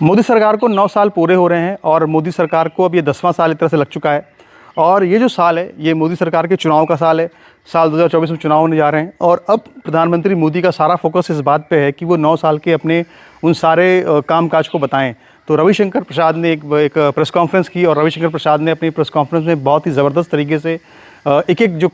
मोदी सरकार को 9 साल पूरे हो रहे हैं और मोदी सरकार को अब ये 10वां साल एक तरह से लग चुका है। और ये जो साल है ये मोदी सरकार के चुनाव का साल है। साल 2024 में चुनाव होने जा रहे हैं और अब प्रधानमंत्री मोदी का सारा फोकस इस बात पे है कि वो 9 साल के अपने उन सारे कामकाज को बताएं। तो रविशंकर प्रसाद ने एक प्रेस कॉन्फ्रेंस की और रविशंकर प्रसाद ने अपनी प्रेस कॉन्फ्रेंस में बहुत ही ज़बरदस्त तरीके से एक जो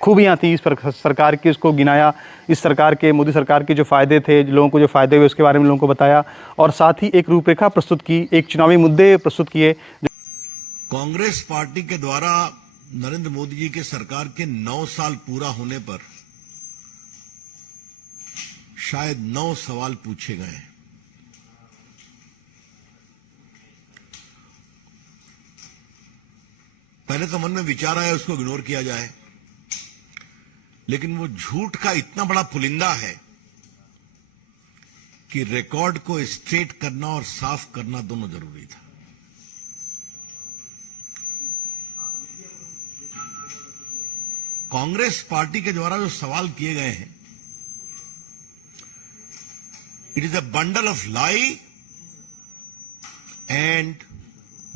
खूबियाँ थी इस सरकार की उसको गिनाया। इस सरकार के मोदी सरकार के जो फ़ायदे थे, लोगों को जो फ़ायदे हुए उसके बारे में लोगों को बताया और साथ ही एक रूपरेखा प्रस्तुत की, एक चुनावी मुद्दे प्रस्तुत किए। कांग्रेस पार्टी के द्वारा नरेंद्र मोदी जी के सरकार के 9 साल पूरा होने पर शायद 9 सवाल पूछे गए हैं। पहले तो मन में विचार आया उसको इग्नोर किया जाए, लेकिन वो झूठ का इतना बड़ा पुलिंदा है कि रिकॉर्ड को स्ट्रेट करना और साफ करना दोनों जरूरी था। कांग्रेस पार्टी के द्वारा जो सवाल किए गए हैं, it is a bundle of lie and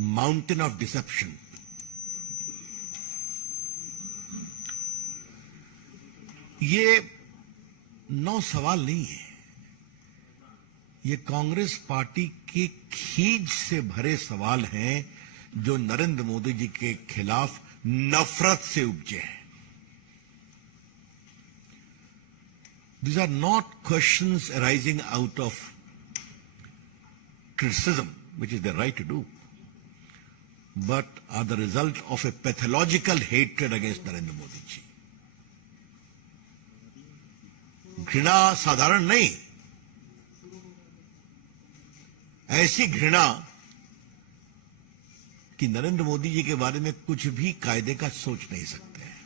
mountain of deception. ये 9 सवाल नहीं है, ये कांग्रेस पार्टी के खींच से भरे सवाल हैं जो नरेंद्र मोदी जी के खिलाफ नफरत से उपजे हैं। These are not questions arising out of criticism, which is their right to do, but are the result of a pathological hatred against Narendra Modi ji. घृणा साधारण नहीं, ऐसी घृणा कि नरेंद्र मोदी जी के बारे में कुछ भी कायदे का सोच नहीं सकते हैं।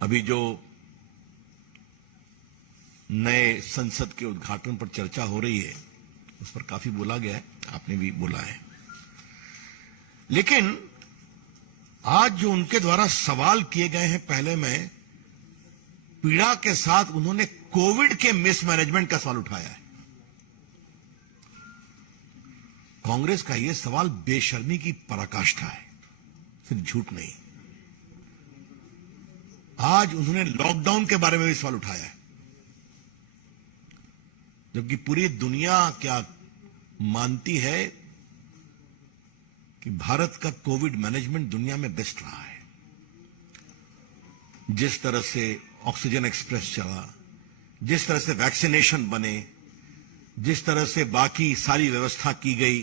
अभी जो नए संसद के उद्घाटन पर चर्चा हो रही है उस पर काफी बोला गया है, आपने भी बोला है, लेकिन आज जो उनके द्वारा सवाल किए गए हैं, पहले मैं पीड़ा के साथ उन्होंने कोविड के मिसमैनेजमेंट का सवाल उठाया है। कांग्रेस का यह सवाल बेशर्मी की पराकाष्ठा है, सिर्फ झूठ नहीं। आज उन्होंने लॉकडाउन के बारे में भी सवाल उठाया है, जबकि पूरी दुनिया क्या मानती है कि भारत का कोविड मैनेजमेंट दुनिया में बेस्ट रहा है। जिस तरह से ऑक्सीजन एक्सप्रेस चला, जिस तरह से वैक्सीनेशन बने, जिस तरह से बाकी सारी व्यवस्था की गई,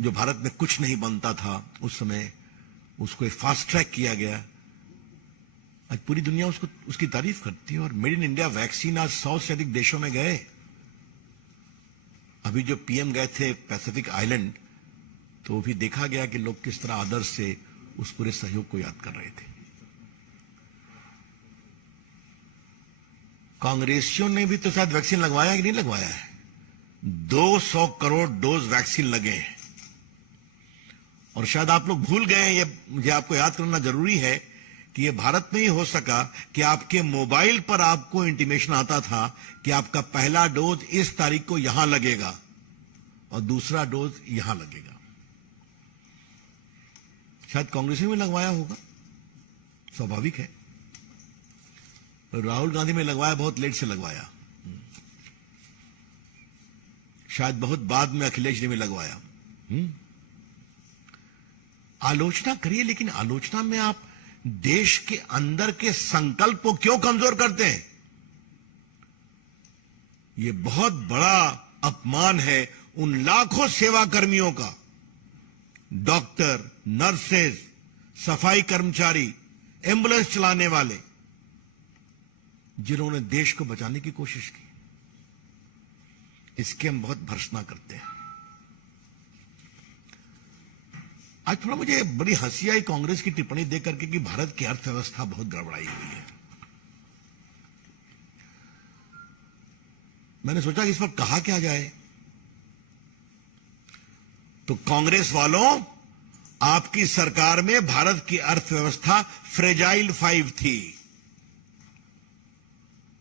जो भारत में कुछ नहीं बनता था उस समय, उसको फास्ट ट्रैक किया गया। आज पूरी दुनिया उसकी तारीफ करती है और मेड इन इंडिया वैक्सीन आज 100 से अधिक देशों में गए। अभी जो पीएम गए थे पैसिफिक आइलैंड, तो भी देखा गया कि लोग किस तरह आदर से उस पूरे सहयोग को याद कर रहे थे। कांग्रेसियों ने भी तो शायद वैक्सीन लगवाया कि नहीं लगवाया है। 200 करोड़ डोज वैक्सीन लगे हैं और शायद आप लोग भूल गए हैं, ये मुझे आपको याद करना जरूरी है कि ये भारत में ही हो सका कि आपके मोबाइल पर आपको इंटीमेशन आता था कि आपका पहला डोज इस तारीख को यहां लगेगा और दूसरा डोज यहां लगेगा। शायद कांग्रेस में लगवाया होगा, स्वाभाविक है। राहुल गांधी में लगवाया, बहुत लेट से लगवाया। शायद बहुत बाद में अखिलेश जी में लगवाया। आलोचना करिए, लेकिन आलोचना में आप देश के अंदर के संकल्प को क्यों कमजोर करते हैं? यह बहुत बड़ा अपमान है उन लाखों सेवा कर्मियों का, डॉक्टर, नर्सेज, सफाई कर्मचारी, एम्बुलेंस चलाने वाले, जिन्होंने देश को बचाने की कोशिश की। इसके हम बहुत भर्त्सना करते हैं। आज थोड़ा मुझे बड़ी हंसी आई कांग्रेस की टिप्पणी देख करके कि भारत की अर्थव्यवस्था बहुत गड़बड़ाई हुई है। मैंने सोचा कि इस पर कहा क्या जाए, तो कांग्रेस वालों, आपकी सरकार में भारत की अर्थव्यवस्था फ्रेजाइल 5 थी।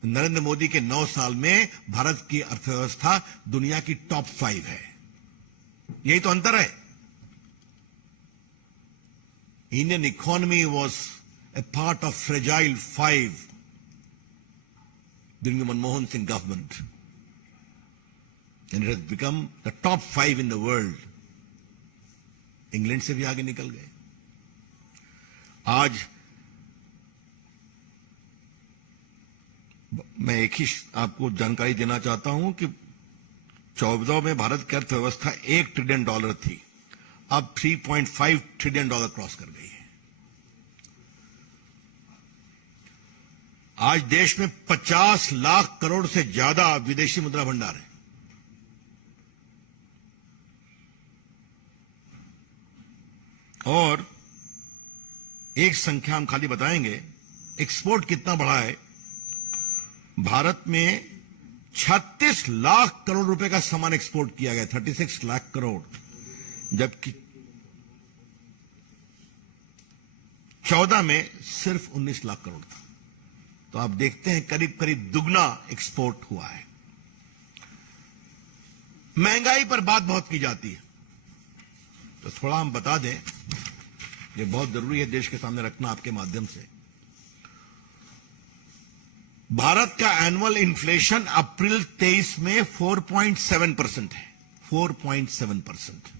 नरेंद्र मोदी के 9 साल में भारत की अर्थव्यवस्था दुनिया की टॉप 5 है। यही तो अंतर है। Indian economy was a part of fragile 5 during the Manmohan Singh government, and it has become the top 5 in the world. England से भी आगे निकल गए। आज मैं एक ही आपको जानकारी देना चाहता हूं कि 14 में भारत की अर्थव्यवस्था $1 ट्रिलियन थी, अब $3.5 ट्रिलियन क्रॉस कर गई है। आज देश में 50 लाख करोड़ से ज्यादा विदेशी मुद्रा भंडार है। और एक संख्या हम खाली बताएंगे, एक्सपोर्ट कितना बढ़ा है। भारत में 36 लाख करोड़ रुपए का सामान एक्सपोर्ट किया गया, 36 लाख करोड़, जबकि 14 में सिर्फ 19 लाख करोड़ था। तो आप देखते हैं करीब करीब दुगना एक्सपोर्ट हुआ है। महंगाई पर बात बहुत की जाती है, तो थोड़ा हम बता दें, ये बहुत जरूरी है देश के सामने रखना आपके माध्यम से। भारत का एनुअल इन्फ्लेशन अप्रैल 23 में 4.7% है, 4.7%।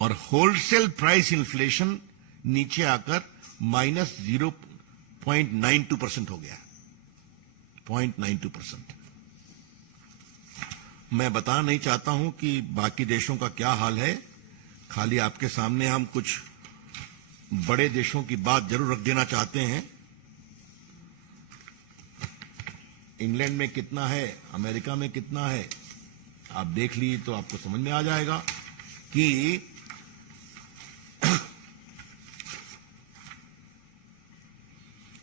और होलसेल प्राइस इन्फ्लेशन नीचे आकर -0.92% हो गया, 0.92%। मैं बताना नहीं चाहता हूं कि बाकी देशों का क्या हाल है, खाली आपके सामने हम कुछ बड़े देशों की बात जरूर रख देना चाहते हैं। इंग्लैंड में कितना है, अमेरिका में कितना है, आप देख लीजिए तो आपको समझ में आ जाएगा कि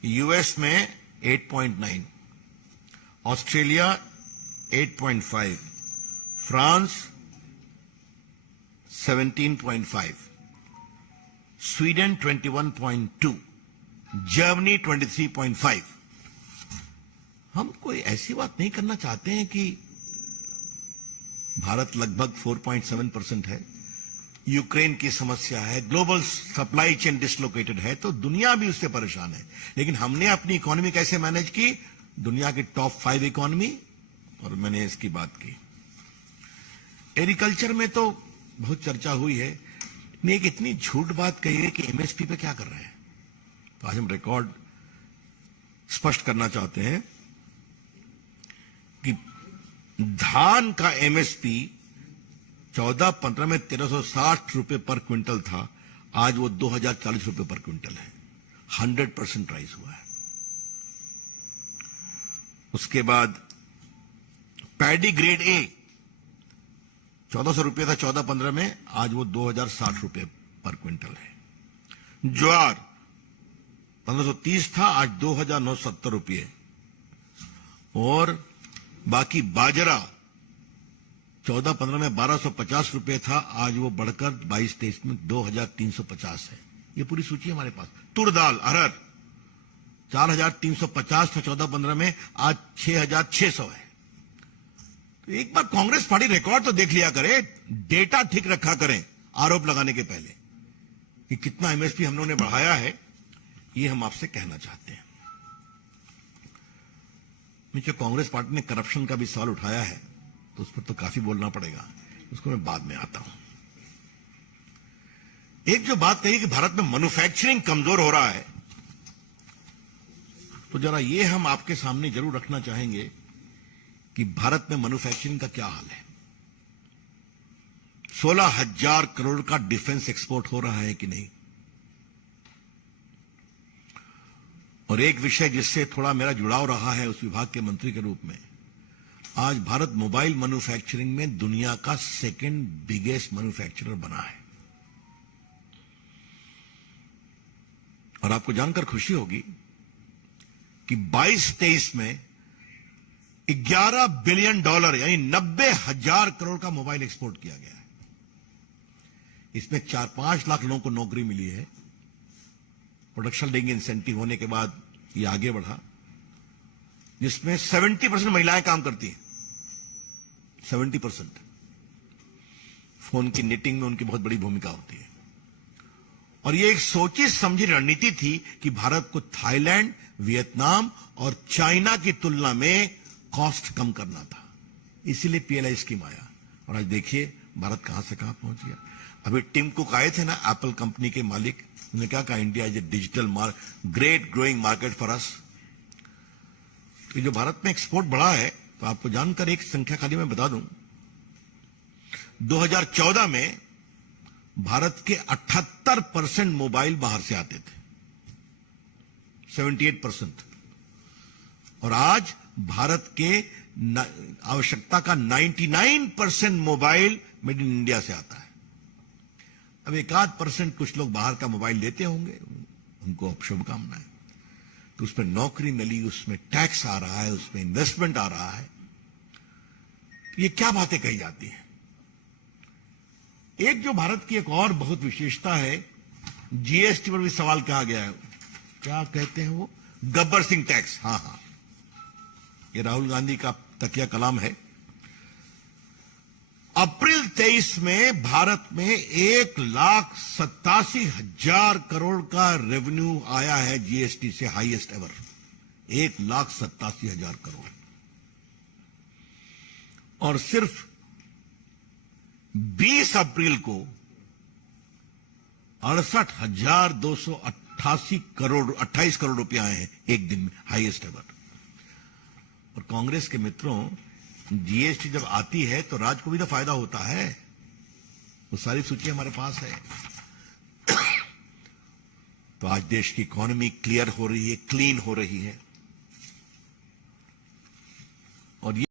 यूएस में 8.9, ऑस्ट्रेलिया 8.5, फ्रांस 17.5, स्वीडन 21.2, जर्मनी 23.5। हम कोई ऐसी बात नहीं करना चाहते हैं कि भारत लगभग 4.7% है, यूक्रेन की समस्या है, ग्लोबल सप्लाई चेन डिसलोकेटेड है, तो दुनिया भी उससे परेशान है। लेकिन हमने अपनी इकोनॉमी कैसे मैनेज की, दुनिया की टॉप 5 इकोनॉमी, और मैंने इसकी बात की। एग्रीकल्चर में तो बहुत चर्चा हुई है, ने एक इतनी झूठ बात कही है कि एमएसपी पे क्या कर रहे हैं। तो आज हम रिकॉर्ड स्पष्ट करना चाहते हैं कि धान का एमएसपी 14-15 में 1360 रुपए पर क्विंटल था, आज वो 2040 रुपए पर क्विंटल है, 100% राइज हुआ है। उसके बाद पैडी ग्रेड ए 1400 रुपए था 14-15 में, आज वो 2060 रुपए पर क्विंटल है। ज्वार 1530 था, आज 2970 रुपये। और बाकी बाजरा 14-15 में 1250 रुपए था, आज वो बढ़कर 22-23 में 2350 है। ये पूरी सूची हमारे पास। तुर दाल अरहर 4350 था 14-15 में, आज 6600 है। तो एक बार कांग्रेस पार्टी रिकॉर्ड तो देख लिया करे, डेटा ठीक रखा करें आरोप लगाने के पहले कि कितना एमएसपी हम लोगों ने बढ़ाया है, ये हम आपसे कहना चाहते हैं। नीचे कांग्रेस पार्टी ने करप्शन का भी सवाल उठाया है, तो उस पर तो काफी बोलना पड़ेगा, उसको मैं बाद में आता हूं। एक जो बात कही कि भारत में मैन्युफैक्चरिंग कमजोर हो रहा है, तो जरा ये हम आपके सामने जरूर रखना चाहेंगे कि भारत में मैन्युफैक्चरिंग का क्या हाल है। 16,000 करोड़ का डिफेंस एक्सपोर्ट हो रहा है कि नहीं। और एक विषय जिससे थोड़ा मेरा जुड़ाव रहा है उस विभाग के मंत्री के रूप में, आज भारत मोबाइल मैन्युफैक्चरिंग में दुनिया का 2nd बिगेस्ट मैन्युफैक्चरर बना है। और आपको जानकर खुशी होगी कि 22-23 में $11 बिलियन यानी 90,000 करोड़ का मोबाइल एक्सपोर्ट किया गया है। इसमें 4-5 लाख लोगों को नौकरी मिली है। प्रोडक्शन लिंक इंसेंटिव होने के बाद ये आगे बढ़ा, जिसमें 70% महिलाएं काम करती हैं। 70%। फोन की नेटिंग में उनकी बहुत बड़ी भूमिका होती है। और ये एक सोची समझी रणनीति थी कि भारत को थाईलैंड, वियतनाम और चाइना की तुलना में कॉस्ट कम करना था। इसीलिए पीएलआई स्कीम आया। और आज देखिए भारत कहां से कहां पहुंच गया। अभी टिम कुक आए थे ना, एप्पल कंपनी के मालिक, उन्होंने क्या कहा, India is a digital great growing market for us. तो जो भारत में एक्सपोर्ट बढ़ा है, तो आपको जानकर एक संख्या खाली मैं बता दूं, 2014 में भारत के 78% मोबाइल बाहर से आते थे, 78%। और आज भारत के आवश्यकता का 99% मोबाइल मेड इन इंडिया से आता है। अब 1-8% कुछ लोग बाहर का मोबाइल लेते होंगे, उनको अब शुभकामनाएं। तो उसमें नौकरी मिली, उसमें टैक्स आ रहा है, उसमें इन्वेस्टमेंट आ रहा है। ये क्या बातें कही जाती हैं। एक जो भारत की एक और बहुत विशेषता है, जीएसटी पर भी सवाल कहा गया है, क्या कहते हैं वो, गब्बर सिंह टैक्स। हां, ये राहुल गांधी का तकिया कलाम है। अप्रैल 23 में भारत में 1,87,000 करोड़ का रेवेन्यू आया है जीएसटी से, हाईएस्ट एवर, 1,87,000 करोड़। और सिर्फ 20 अप्रैल को 68,228 करोड़ रुपए आए हैं एक दिन में, हाईएस्ट एवर। और कांग्रेस के मित्रों, जीएसटी जब आती है तो राज्य को भी तो फायदा होता है। वो सारी सूची हमारे पास है। तो आज देश की इकोनॉमी क्लियर हो रही है, क्लीन हो रही है। और ये